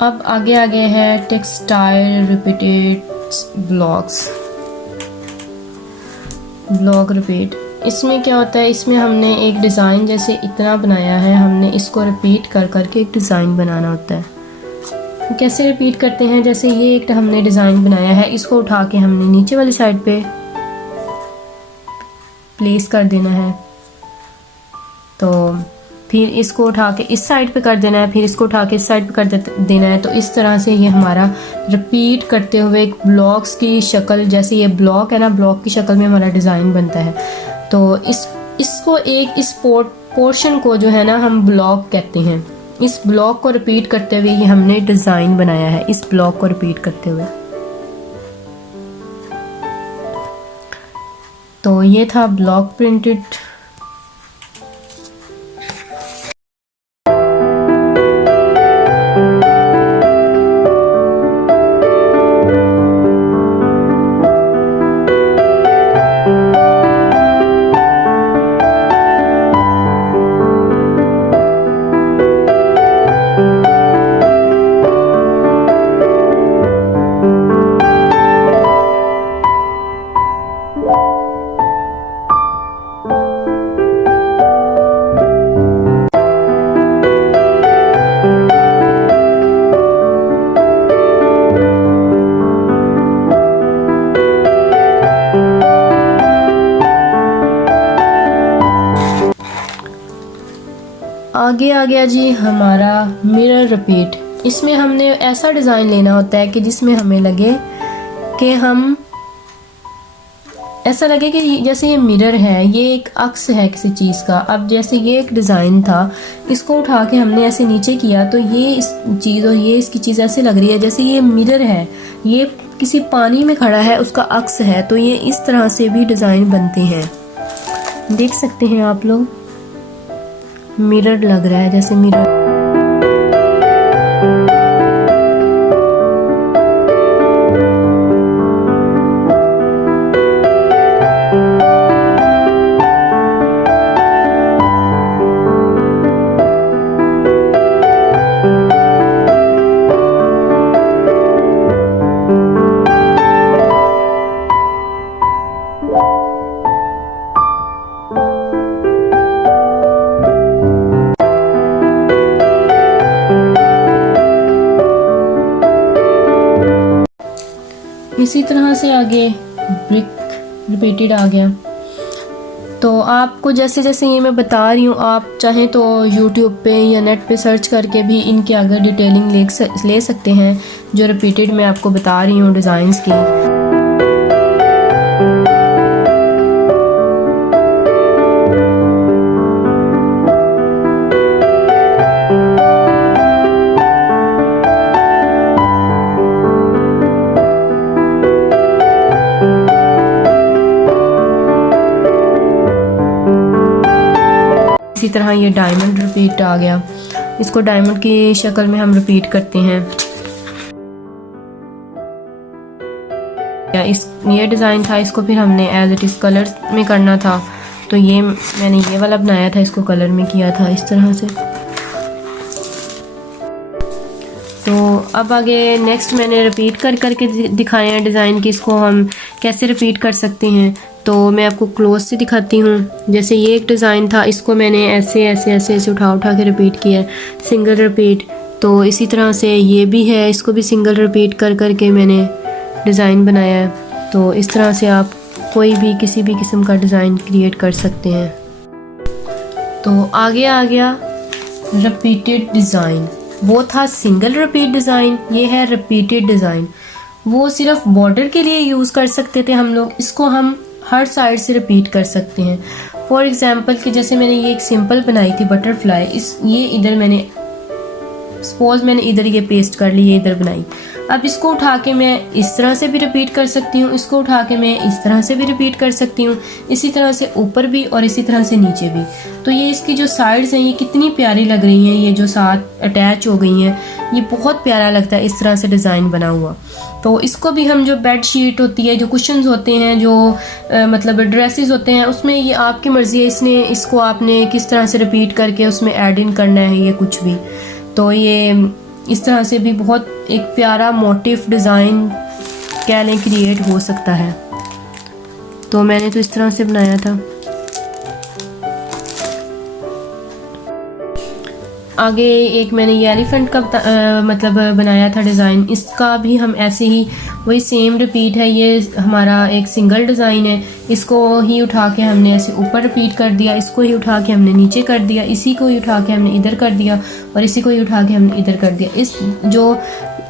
अब आगे आगे है टेक्सटाइल रिपीटेड ब्लॉग रिपीट। इसमें क्या होता है, इसमें हमने एक डिज़ाइन जैसे इतना बनाया है, हमने इसको रिपीट कर करके एक डिज़ाइन बनाना होता है। कैसे रिपीट करते हैं, जैसे ये एक हमने डिज़ाइन बनाया है, इसको उठा के हमने नीचे वाली साइड पे प्लेस कर देना है, तो फिर इसको उठा के इस साइड पे कर देना है, फिर इसको उठा के इस साइड पे कर देना है। तो इस तरह से ये हमारा रिपीट करते हुए एक ब्लॉक्स की शक्ल, जैसे ये ब्लॉक है ना, ब्लॉक की शक्ल में हमारा डिज़ाइन बनता है। तो इसको इस पोर्शन को जो है ना हम ब्लॉक कहते हैं। इस ब्लॉक को रिपीट करते हुए ये हमने डिज़ाइन बनाया है, इस ब्लॉक को रिपीट करते हुए। तो ये था ब्लॉक प्रिंटेड। आगे आ गया जी हमारा मिरर रिपीट। इसमें हमने ऐसा डिज़ाइन लेना होता है कि जिसमें हमें लगे कि हम ऐसा लगे कि जैसे ये मिरर है, ये एक अक्स है किसी चीज़ का। अब जैसे ये एक डिज़ाइन था, इसको उठा के हमने ऐसे नीचे किया तो ये इस चीज़ और ये इसकी चीज़ ऐसे लग रही है जैसे ये मिरर है, ये किसी पानी में खड़ा है, उसका अक्स है। तो ये इस तरह से भी डिज़ाइन बनते हैं, देख सकते हैं आप लोग। मिरर लग रहा है जैसे मिरर। इसी तरह से आगे ब्रिक रिपीटेड आ गया। तो आपको जैसे जैसे ये मैं बता रही हूँ, आप चाहें तो YouTube पे या नेट पे सर्च करके भी इनके आगे डिटेलिंग ले सकते हैं, जो रिपीटेड मैं आपको बता रही हूँ डिज़ाइंस की। इसी तरह ये डायमंड रिपीट आ गया, इसको डायमंड की शक्ल में हम रिपीट करते हैं। ये डिज़ाइन था, इसको फिर हमने एज इट इज़ कलर में करना था, तो ये मैंने ये वाला बनाया था, इसको कलर में किया था इस तरह से। तो अब आगे नेक्स्ट मैंने रिपीट करके दिखाए हैं डिज़ाइन की, इसको हम कैसे रिपीट कर सकते हैं। तो मैं आपको क्लोज से दिखाती हूँ। जैसे ये एक डिज़ाइन था, इसको मैंने ऐसे ऐसे ऐसे ऐसे उठा के रिपीट किया है, सिंगल रिपीट। तो इसी तरह से ये भी है, इसको भी सिंगल रिपीट करके मैंने डिज़ाइन बनाया है। तो इस तरह से आप कोई भी किसी भी किस्म का डिज़ाइन क्रिएट कर सकते हैं। तो आगे आ गया रिपीटेड डिज़ाइन। वो था सिंगल रिपीट डिज़ाइन, ये है रिपीटेड डिज़ाइन। वो सिर्फ बॉर्डर के लिए यूज़ कर सकते थे हम लोग, इसको हम हर साइड से रिपीट कर सकते हैं। फॉर एग्जाम्पल कि जैसे मैंने ये एक सिंपल बनाई थी बटरफ्लाई, ये इधर मैंने सपोज मैंने इधर ये पेस्ट कर ली, ये इधर बनाई। अब इसको उठा के मैं इस तरह से भी रिपीट कर सकती हूँ, इसको उठा के मैं इस तरह से भी रिपीट कर सकती हूँ, इसी तरह से ऊपर भी और इसी तरह से नीचे भी। तो ये इसकी जो साइड्स हैं ये कितनी प्यारी लग रही हैं, ये जो साथ अटैच हो गई हैं, ये बहुत प्यारा लगता है इस तरह से डिज़ाइन बना हुआ। तो इसको भी हम जो बेड शीट होती है, जो कुशन्स होते हैं, जो मतलब ड्रेसेस होते हैं, उसमें ये आपकी मर्ज़ी है, इसको आपने किस तरह से रिपीट करके उसमें ऐड इन करना है, ये कुछ भी। तो ये इस तरह से भी बहुत एक प्यारा मोटिव डिज़ाइन कह लें क्रिएट हो सकता है। तो मैंने तो इस तरह से बनाया था। आगे एक मैंने ये एलिफेंट का मतलब बनाया था डिज़ाइन, इसका भी हम ऐसे ही वही सेम रिपीट है। ये हमारा एक सिंगल डिज़ाइन है, इसको ही उठा के हमने ऐसे ऊपर रिपीट कर दिया, इसको ही उठा के हमने नीचे कर दिया, इसी को ही उठा के हमने इधर कर दिया और इसी को ही उठा के हमने इधर कर दिया। इस जो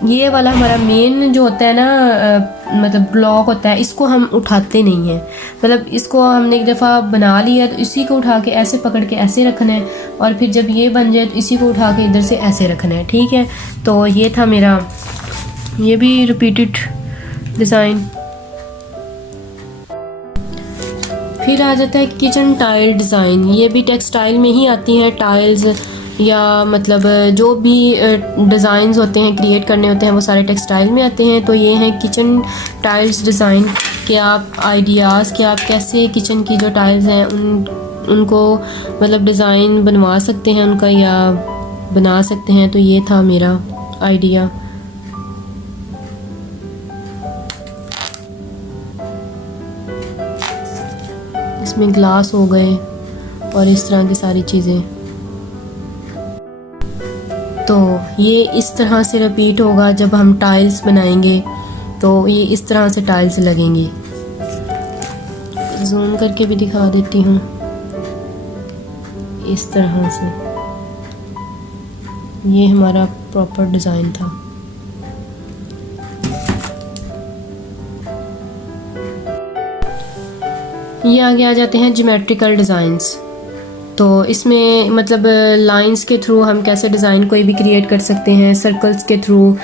ये वाला हमारा मेन जो होता है ना मतलब ब्लॉक होता है, इसको हम उठाते नहीं हैं। मतलब इसको हमने एक दफ़ा बना लिया तो इसी को उठा के ऐसे पकड़ के ऐसे रखना है और फिर जब ये बन जाए तो इसी को उठा के इधर से ऐसे रखना है। ठीक है, तो ये था मेरा ये भी रिपीटेड डिज़ाइन। फिर आ जाता है किचन टाइल डिज़ाइन। ये भी टेक्सटाइल में ही आती हैं टाइल्स, या मतलब जो भी डिज़ाइंस होते हैं क्रिएट करने होते हैं वो सारे टेक्सटाइल में आते हैं। तो ये हैं किचन टाइल्स डिज़ाइन के आप आइडियाज़ कि आप कैसे किचन की जो टाइल्स हैं उनको मतलब डिज़ाइन बनवा सकते हैं उनका या बना सकते हैं। तो ये था मेरा आइडिया। इसमें ग्लास हो गए और इस तरह की सारी चीज़ें। तो ये इस तरह से रिपीट होगा जब हम टाइल्स बनाएंगे, तो ये इस तरह से टाइल्स लगेंगी। जूम करके भी दिखा देती हूँ, इस तरह से। ये हमारा प्रॉपर डिज़ाइन था। ये आगे आ जाते हैं ज्योमेट्रिकल डिज़ाइंस। तो इसमें मतलब लाइंस के थ्रू हम कैसे डिज़ाइन कोई भी क्रिएट कर सकते हैं, सर्कल्स के थ्रू,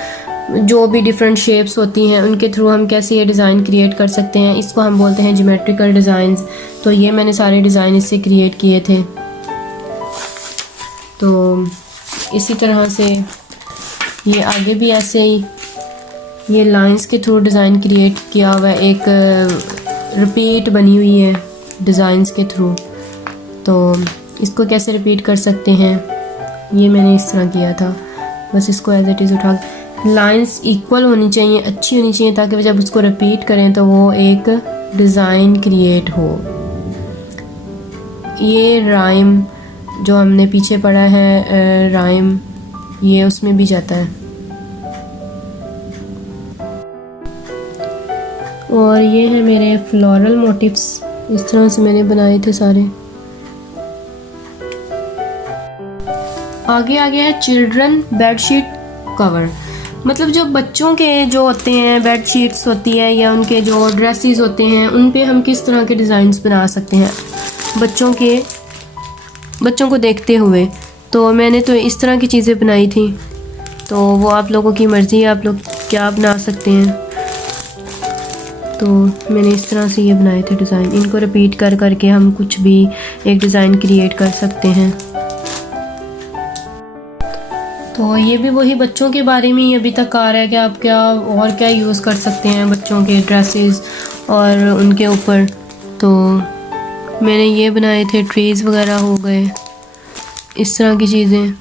जो भी डिफरेंट शेप्स होती हैं उनके थ्रू हम कैसे ये डिज़ाइन क्रिएट कर सकते हैं, इसको हम बोलते हैं ज्योमेट्रिकल डिज़ाइंस। तो ये मैंने सारे डिज़ाइन इससे क्रिएट किए थे। तो इसी तरह से ये आगे भी ऐसे ही ये लाइंस के थ्रू डिज़ाइन क्रिएट किया हुआ है, एक रिपीट बनी हुई है डिज़ाइंस के थ्रू। तो इसको कैसे रिपीट कर सकते हैं, ये मैंने इस तरह किया था। बस इसको एज इट इज़ उठा, लाइंस इक्वल होनी चाहिए, अच्छी होनी चाहिए, ताकि जब उसको रिपीट करें तो वो एक डिज़ाइन क्रिएट हो। ये राइम जो हमने पीछे पढ़ा है राइम, ये उसमें भी जाता है। और ये है मेरे फ्लोरल मोटिव्स, इस तरह से मैंने बनाए थे सारे। आगे आ गया है चिल्ड्रन बेडशीट कवर। मतलब जो बच्चों के जो होते हैं बेडशीट्स होती है या उनके जो ड्रेसेस होते हैं उन पे हम किस तरह के डिज़ाइंस बना सकते हैं बच्चों को देखते हुए। तो मैंने तो इस तरह की चीज़ें बनाई थी, तो वो आप लोगों की मर्ज़ी है, आप लोग क्या बना सकते हैं। तो मैंने इस तरह से ये बनाए थे डिज़ाइन, इनको रिपीट कर करके हम कुछ भी एक डिज़ाइन क्रिएट कर सकते हैं। तो ये भी वही बच्चों के बारे में ही अभी तक आ रहा है कि आप क्या यूज़ कर सकते हैं बच्चों के ड्रेसेस और उनके ऊपर। तो मैंने ये बनाए थे, ट्रीज़ वगैरह हो गए, इस तरह की चीज़ें।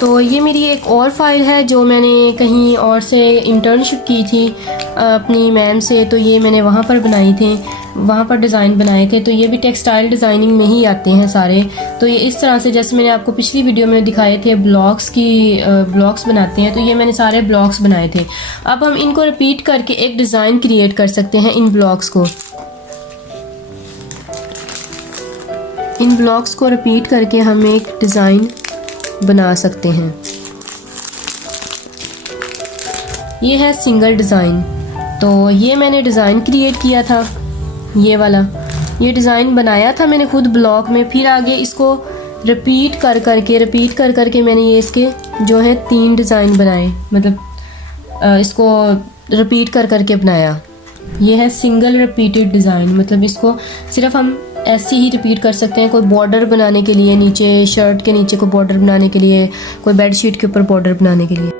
तो ये मेरी एक और फाइल है जो मैंने कहीं और से इंटर्नशिप की थी अपनी मैम से, तो ये मैंने वहाँ पर बनाई थी, वहाँ पर डिज़ाइन बनाए थे। तो ये भी टेक्सटाइल डिज़ाइनिंग में ही आते हैं सारे। तो ये इस तरह से, जैसे मैंने आपको पिछली वीडियो में दिखाए थे ब्लॉक्स बनाते हैं, तो ये मैंने सारे ब्लॉक्स बनाए थे। अब हम इनको रिपीट करके एक डिज़ाइन क्रिएट कर सकते हैं। इन ब्लॉक्स को रिपीट करके हम एक डिज़ाइन बना सकते हैं। ये है सिंगल डिज़ाइन। तो ये मैंने डिज़ाइन क्रिएट किया था, ये वाला ये डिज़ाइन बनाया था मैंने खुद ब्लॉक में। फिर आगे इसको रिपीट कर करके मैंने ये इसके जो है 3 डिज़ाइन बनाए, मतलब इसको रिपीट कर करके बनाया। ये है सिंगल रिपीटेड डिज़ाइन, मतलब इसको सिर्फ हम ऐसे ही रिपीट कर सकते हैं। कोई बॉर्डर बनाने के लिए, नीचे शर्ट के नीचे कोई बॉर्डर बनाने के लिए, कोई बेडशीट के ऊपर बॉर्डर बनाने के लिए।